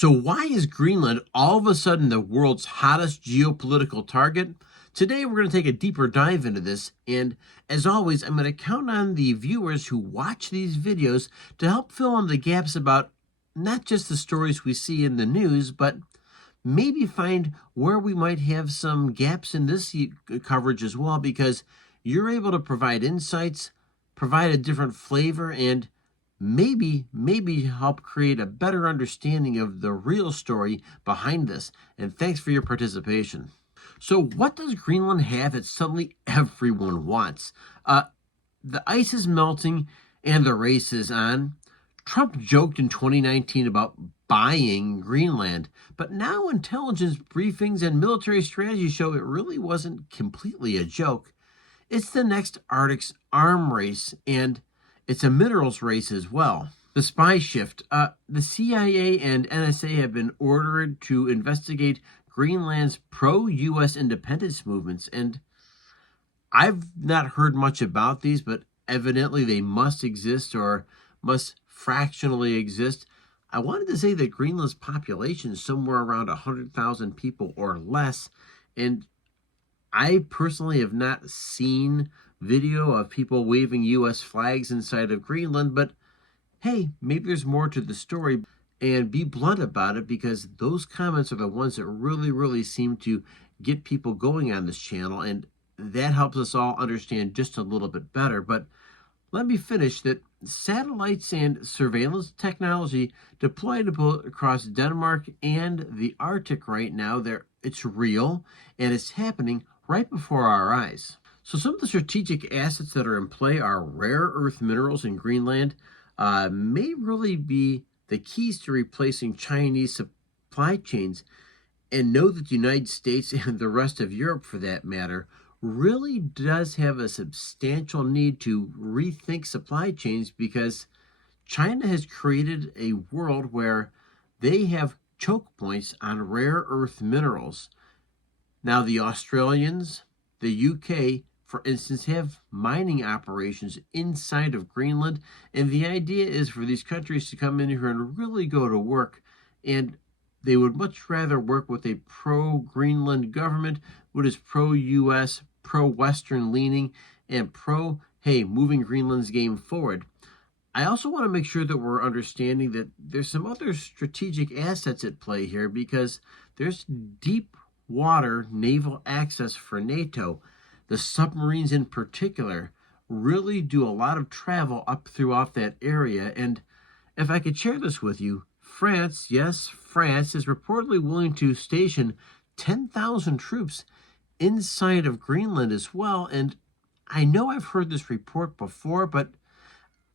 So why is Greenland all of a sudden the world's hottest geopolitical target? Today we're going to take a deeper dive into this, and as always, I'm going to count on the viewers who watch these videos to help fill in the gaps about not just the stories we see in the news, but maybe find where we might have some gaps in this coverage as well, because you're able to provide insights, provide a different flavor, and maybe help create a better understanding of the real story behind this. And thanks for your participation. So what does Greenland have that suddenly everyone wants? The ice is melting and the race is on. Trump joked in 2019 about buying Greenland, but now intelligence briefings and military strategy show it really wasn't completely a joke. It's the next Arctic's arm race, and it's a minerals race as well. The spy shift. The CIA and NSA have been ordered to investigate Greenland's pro-U.S. independence movements, and I've not heard much about these, but evidently they must exist or must fractionally exist. I wanted to say that Greenland's population is somewhere around 100,000 people or less, and I personally have not seen video of people waving U.S. flags inside of Greenland, but hey, maybe there's more to the story. And be blunt about it, because those comments are the ones that really seem to get people going on this channel, and that helps us all understand just a little bit better. But let me finish that satellites and surveillance technology deployed across Denmark and the Arctic right now, it's real, and it's happening right before our eyes. So some of the strategic assets that are in play are rare earth minerals in Greenland, may really be the keys to replacing Chinese supply chains, and know that the United States and the rest of Europe, for that matter, really does have a substantial need to rethink supply chains, because China has created a world where they have choke points on rare earth minerals. Now, the Australians, the UK, for instance, have mining operations inside of Greenland, and the idea is for these countries to come in here and really go to work, and they would much rather work with a pro-Greenland government, which is pro-US, pro-Western leaning, and hey, moving Greenland's game forward. I also want to make sure that we're understanding that there's some other strategic assets at play here, because there's deep water naval access for NATO. The submarines in particular really do a lot of travel up throughout that area. And if I could share this with you, France, yes, France is reportedly willing to station 10,000 troops inside of Greenland as well. And I know I've heard this report before, but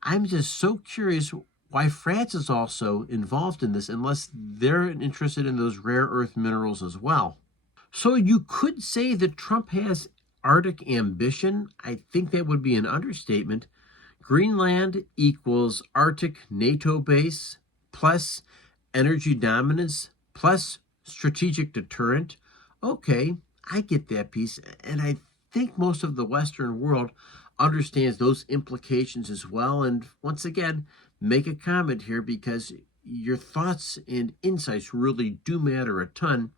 I'm just so curious why France is also involved in this, unless they're interested in those rare earth minerals as well. So you could say that Trump has Arctic ambition. I think that would be an understatement. Greenland equals Arctic NATO base plus energy dominance plus strategic deterrent. Okay, I get that piece, and I think most of the Western world understands those implications as well. And once again, make a comment here, because your thoughts and insights really do matter a ton.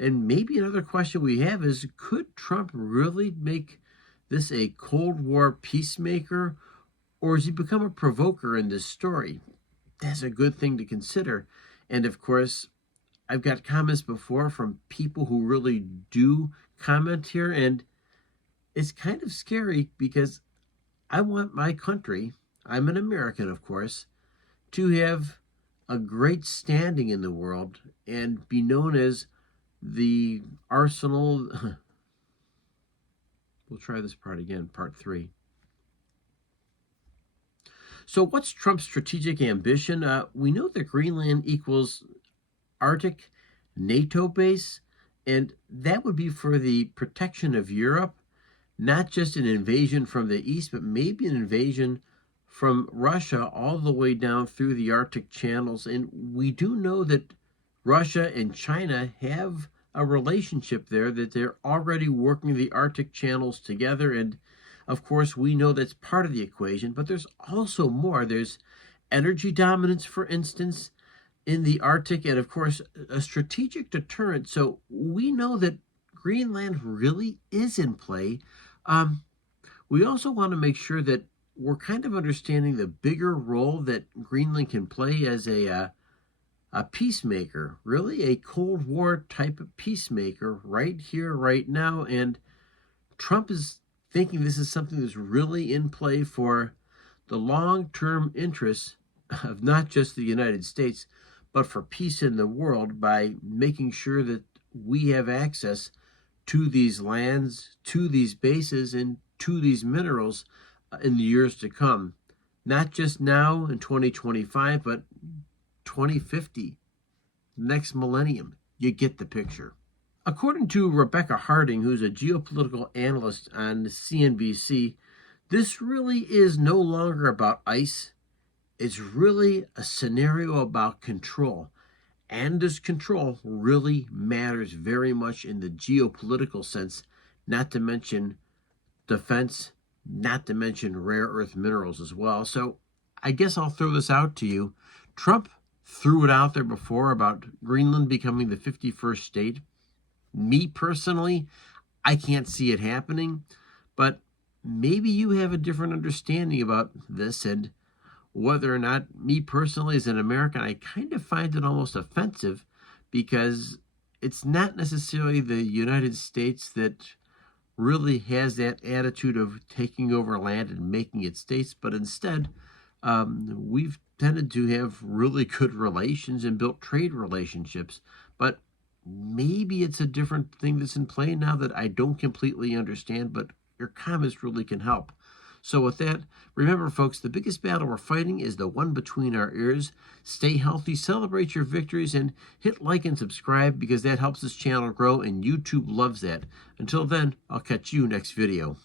And maybe another question we have is, could Trump really make this a Cold War peacemaker, or has he become a provoker in this story? That's a good thing to consider. And of course, I've got comments before from people who really do comment here, and it's kind of scary, because I want my country, I'm an American of course, to have a great standing in the world and be known as the arsenal. We'll try this part again, part 3. So what's Trump's strategic ambition? We know that Greenland equals Arctic NATO base, and that would be for the protection of Europe, not just an invasion from the east, but maybe an invasion from Russia all the way down through the Arctic channels. And we do know that Russia and China have a relationship there, that they're already working the Arctic channels together. And of course, we know that's part of the equation, but there's also more. There's energy dominance, for instance. in the Arctic, and of course, a strategic deterrent. So we know that Greenland really is in play. Um, we also want to make sure that we're kind of understanding the bigger role that Greenland can play as a peacemaker, really a Cold War type of peacemaker right here, right now. And Trump is thinking this is something that's really in play for the long-term interests of not just the United States, but for peace in the world by making sure that we have access to these lands, to these bases, and to these minerals in the years to come. Not just now in 2025, but 2050, next millennium. You get the picture. According to Rebecca Harding, who's a geopolitical analyst on CNBC, this really is no longer about ice. It's really a scenario about control. And this control really matters very much in the geopolitical sense, not to mention defense, not to mention rare earth minerals as well. So I guess I'll throw this out to you. Trump threw it out there before about Greenland becoming the 51st state. Me personally, I can't see it happening, but maybe you have a different understanding about this, and whether or not, me personally as an American, I kind of find it almost offensive because it's not necessarily the United States that really has that attitude of taking over land and making it states, but instead, we've tended to have really good relations and built trade relationships. But maybe it's a different thing that's in play now that I don't completely understand, but your comments really can help. So with that, remember folks, the biggest battle we're fighting is the one between our ears. Stay healthy, celebrate your victories, and hit like and subscribe because that helps this channel grow and YouTube loves that. Until then, I'll catch you next video.